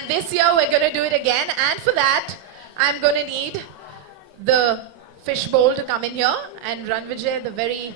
And this year we're going to do it again. And for that, I'm going to need the fishbowl to come in here. And Ranvijay, the very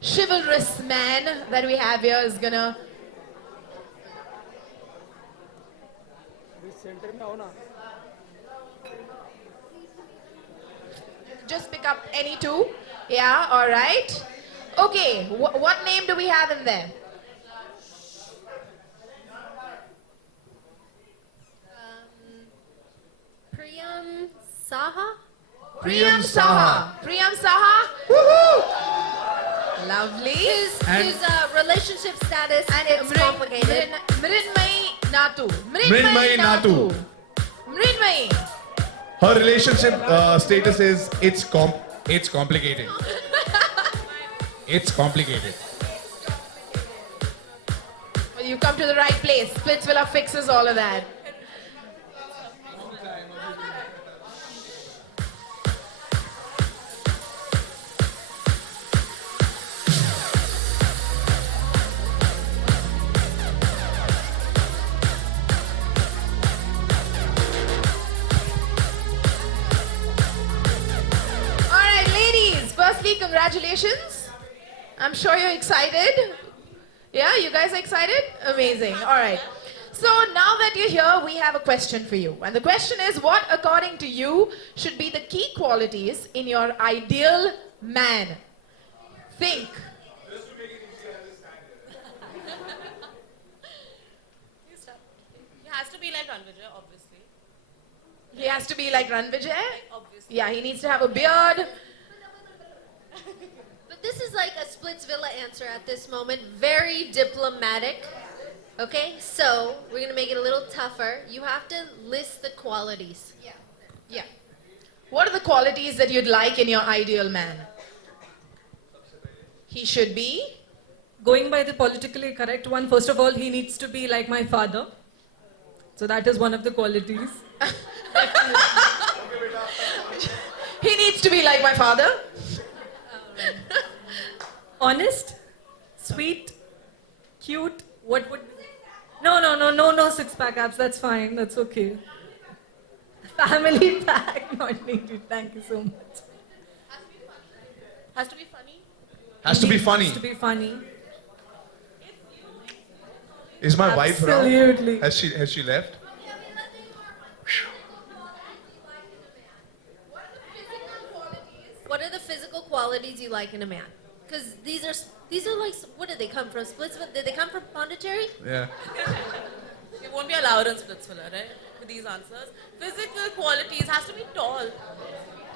chivalrous man that we have here, is going to... Just pick up any two. Yeah, all right. Okay, what name do we have in there? Priyam Saha? Priyam Saha. Priyam Saha. Woohoo! Lovely. His relationship status, and it's complicated. Mrinmai Natu. Mrinmai Natu. Mrinmai. Her relationship status is it's complicated. It's complicated. Well, you come to the right place. Splitsvilla fixes all of that. Firstly, congratulations. I'm sure you're excited. Yeah, you guys are excited? Amazing. All right. So now that you're here, we have a question for you. And the question is, what, according to you, should be the key qualities in your ideal man? Think. He has to be like Ranvijay, obviously. He has to be like Ranvijay? Obviously. Yeah, he needs to have a beard. But this is like a Splitsvilla answer at this moment. Very diplomatic. Okay, so we're going to make it a little tougher. You have to list the qualities. Yeah. What are the qualities that you'd like in your ideal man? He should be? Going by the politically correct one, first of all, he needs to be like my father. So that is one of the qualities. He needs to be like my father. Honest, sweet, cute. What would... No six-pack abs. That's fine. That's okay. Family pack. Not needed. Thank you so much. Has to be funny. Has to be funny. Has to be funny. Is my wife around? Absolutely. Has she left? What are the physical qualities you like in a man? Because these are like, what did they come from? Splitsvilla? Did they come from Pondicherry? Yeah. You won't be allowed in Splitsvilla, right? With these answers. Physical qualities has to be tall.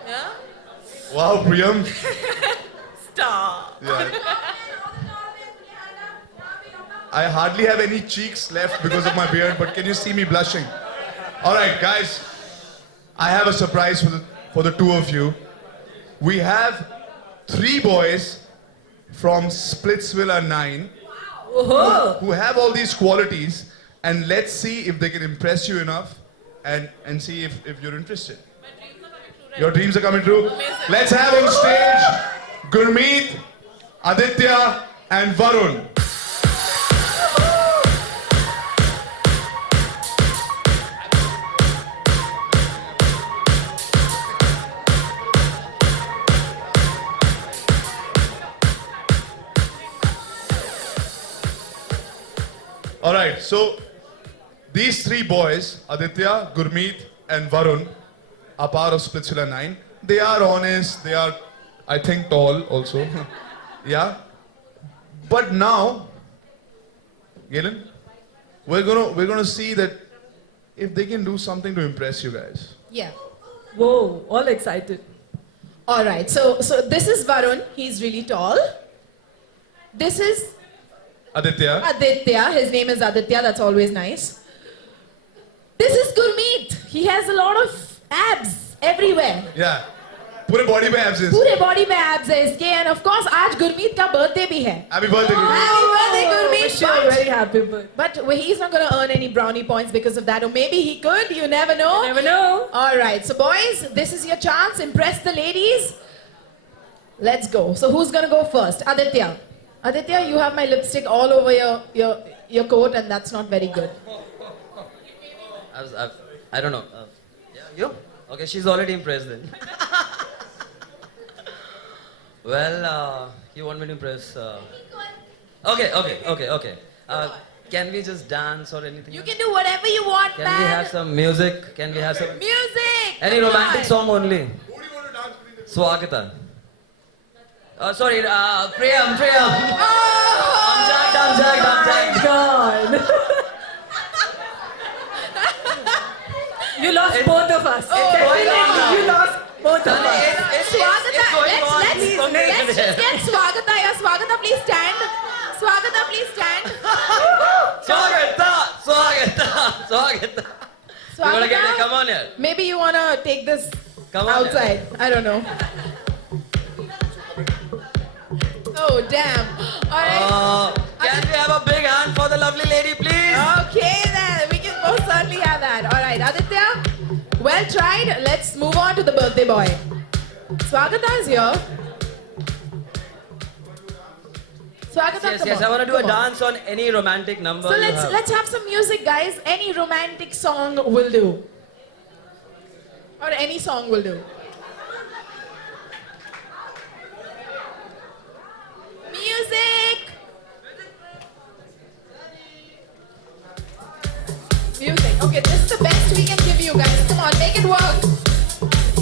Yeah? Wow, Priyam. Stop. Yeah. I hardly have any cheeks left because of my beard, but can you see me blushing? All right, guys. I have a surprise for the two of you. We have 3 boys from Splitsvilla 9 who have all these qualities, and let's see if they can impress you enough and see if you're interested. Your dreams are coming true? Let's have on stage Gurmeet, Aditya and Varun. Alright, so these 3 boys, Aditya, Gurmeet and Varun, are part of Splitsvilla 9. They are honest, they are, I think, tall also. Yeah? But now, Galen, we're gonna see that if they can do something to impress you guys. Yeah. Whoa, all excited. All right. So this is Varun. He's really tall. This is Aditya. His name is Aditya. That's always nice. This is Gurmeet. He has a lot of abs everywhere. Yeah. पूरे body पे abs है. पूरे body पे abs है इसके, and of course आज गुरमीत का birthday भी है. Happy birthday, Gurmeet. Happy birthday, Gurmeet. Sure, very happy birthday. But he's not going to earn any brownie points because of that, or maybe he could. You never know. Never know. All right. So boys, this is your chance. Impress the ladies. Let's go. So who's going to go first? Aditya. Aditya, you have my lipstick all over your coat, and that's not very good. I don't know. Yeah, you? Okay, she's already impressed then. Well, you want me to impress? Okay. Can we just dance or anything? You else? can do whatever you want, Can man. we have some music? Can we have some... Music! Any come romantic on. song only? Swagata. Sorry, Priyam. Oh! I'm God. You lost both of us. Oh, Definitely, you lost both of us. Swagata, let's just get Swagata here. Swagata, please stand. Swagata, please stand. Swagata. You wanna get it? Come on here. Maybe you wanna take this Come on outside. I don't know. Oh, damn. Alright. Can we have a big hand for the lovely lady, please? Okay then, we can most certainly have that. Alright, Aditya, well tried. Let's move on to the birthday boy. Swagata is here. Swagata, Yes, come yes. on, I want to do a come on. dance on any romantic number. So you let's have some music, guys. Any romantic song will do. Or any song will do. Music! Music. Okay, this is the best we can give you guys. Come on, make it work.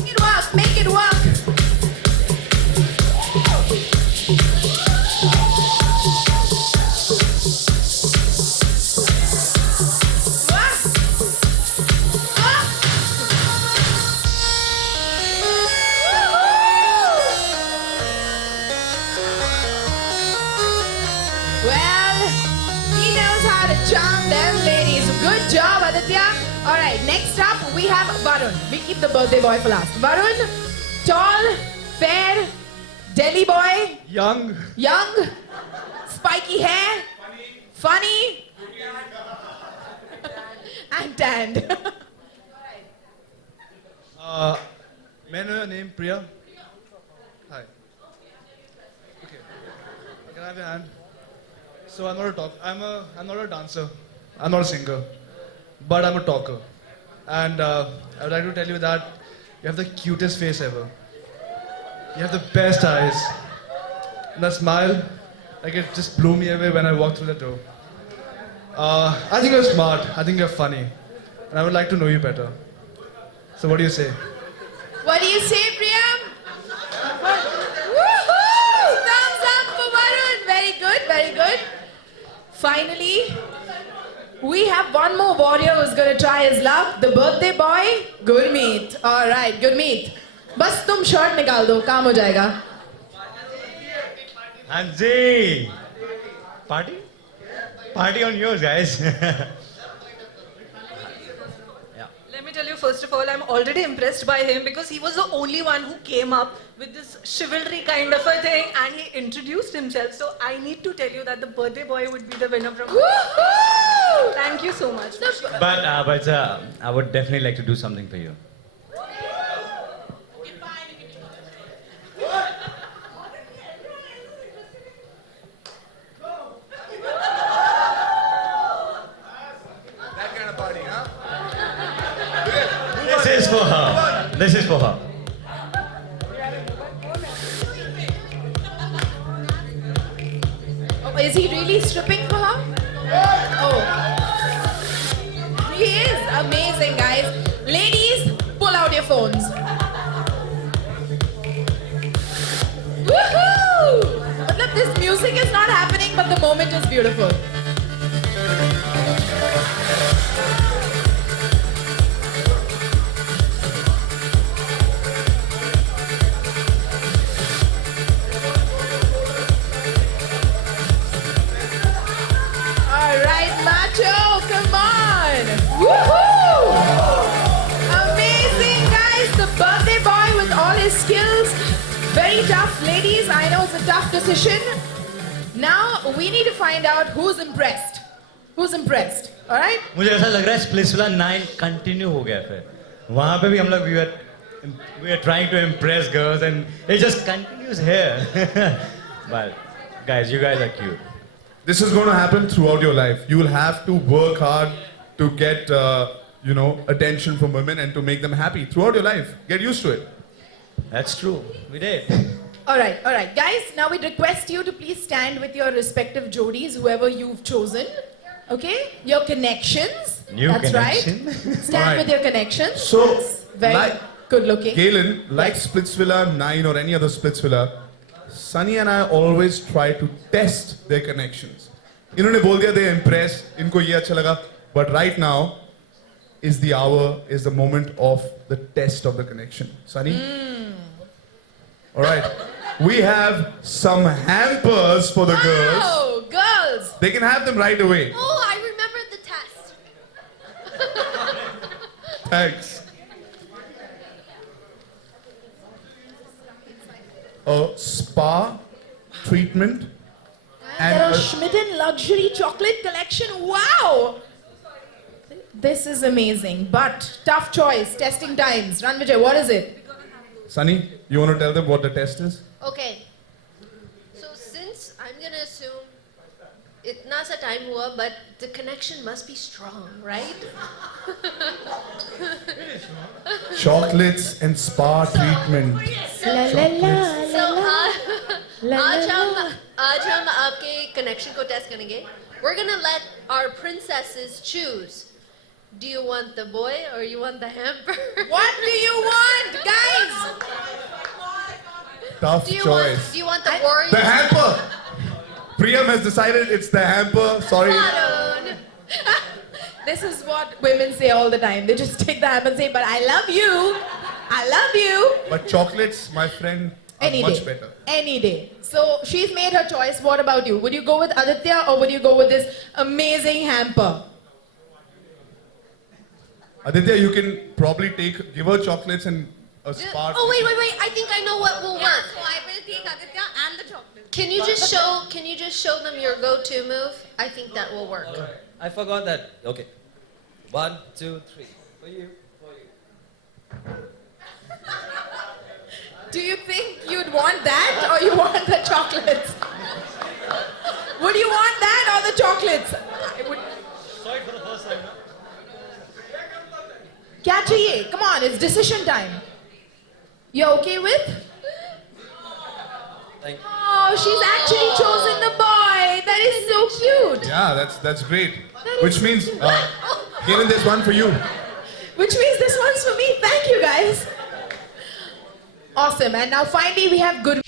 Make it work. Make it work. Well, he knows how to charm them ladies. Good job, Aditya. All right, next up we have Varun. We keep the birthday boy for last. Varun, tall, fair, Delhi boy, Young. young, spiky hair, funny, and tanned. May I know your name, Priya? Hi. Okay. Can I have your hand? So I'm not a dancer. I'm not a singer. But I'm a talker. And I would like to tell you that you have the cutest face ever. You have the best eyes. And that smile, like it just blew me away when I walked through the door. I think you're smart. I think you're funny. And I would like to know you better. So what do you say? What do you say, Priyam? Woohoo! Thumbs up for Varun. Very good, very good. Finally, we have one more warrior who's going to try his luck. The birthday boy, Gurmeet. All right, Gurmeet. बस तुम shirt निकाल दो, काम हो जाएगा. हाँ जी. Party? Party on yours, guys. Let me tell you, first of all, I'm already impressed by him because he was the only one who came up with this chivalry kind of a thing and he introduced himself. So I need to tell you that the birthday boy would be the winner from. Woohoo! Thank you so much. but I would definitely like to do something for you. That kind of party, huh? This is for her. This is for her. Oh, is he really stripping for her? Oh. He is amazing, guys. Ladies, pull out your phones. Woohoo! Matlab, this music is not happening, but the moment is beautiful. All right, Macho, come on. Woohoo! Amazing, guys. The birthday boy with all his skills. Very tough, ladies. I know it's a tough decision. Now, we need to find out who's impressed. Who's impressed? All right? मुझे ऐसा लग रहा है Splitsvilla 9 continue हो गया फिर. वहाँ पे भी हम लोग we are trying to impress girls and it just continues here. But guys, you guys are cute. This is going to happen throughout your life. You will have to work hard to get attention from women and to make them happy throughout your life. Get used to it. That's true. We did. All right. Guys, now we request you to please stand with your respective jodis, whoever you've chosen. Okay? Your connections. New That's connection. right. Stand Alright. with your connections. So, That's very like- good looking. Galen, like Splitsvilla 9 or any other Splitsvilla, Sunny and I always try to test their connections. इन्होंने बोल दिया they impressed, इनको ये अच्छा लगा. But right now is the hour, is the moment of the test of the connection. Sunny? All right. We have some hampers for the girls. Oh, girls. They can have them right away. Oh, I remembered the test. Thanks. A spa treatment There and are a, Schmidten luxury chocolate collection. Wow. This is amazing. But tough choice. Testing times. Ranvijay, what is it? Sunny, you want to tell them what the test is? Okay. So since I'm gonna assume itna sa time hua, but the connection must be strong, right? Chocolates and spa treatment. So आज हम आपके connection को test करेंगे. We're gonna let our princesses choose. Do you want the boy or you want the hamper? What do you want, guys? Tough Do you choice. want the warrior? The hamper. Priyam has decided it's the hamper. Sorry. Maroon. This is what women say all the time. They just take the hammer and say, but I love you. I love you. But chocolates, my friend, are Any much day. better. Any day. So she's made her choice. What about you? Would you go with Aditya or would you go with this amazing hamper? Aditya, you can probably give her chocolates and a spa. Oh wait! I think I know what will work. So I will take Aditya and the chocolate. Can you just show them your go-to move? I think that will work. I forgot that. Okay. 1, 2, 3. For you. Do you think you'd want that or you want the chocolates? Would you want that or the chocolates? I would... Sorry for the first time. Kya chahiye? Come on, it's decision time. You're okay with? Thank you. Oh, she's actually chosen the boy. That is so cute. Yeah, that's great. Which means, Galen, there's one for you. Which means this one's for me. Thank you, guys. Awesome. And now finally we have good.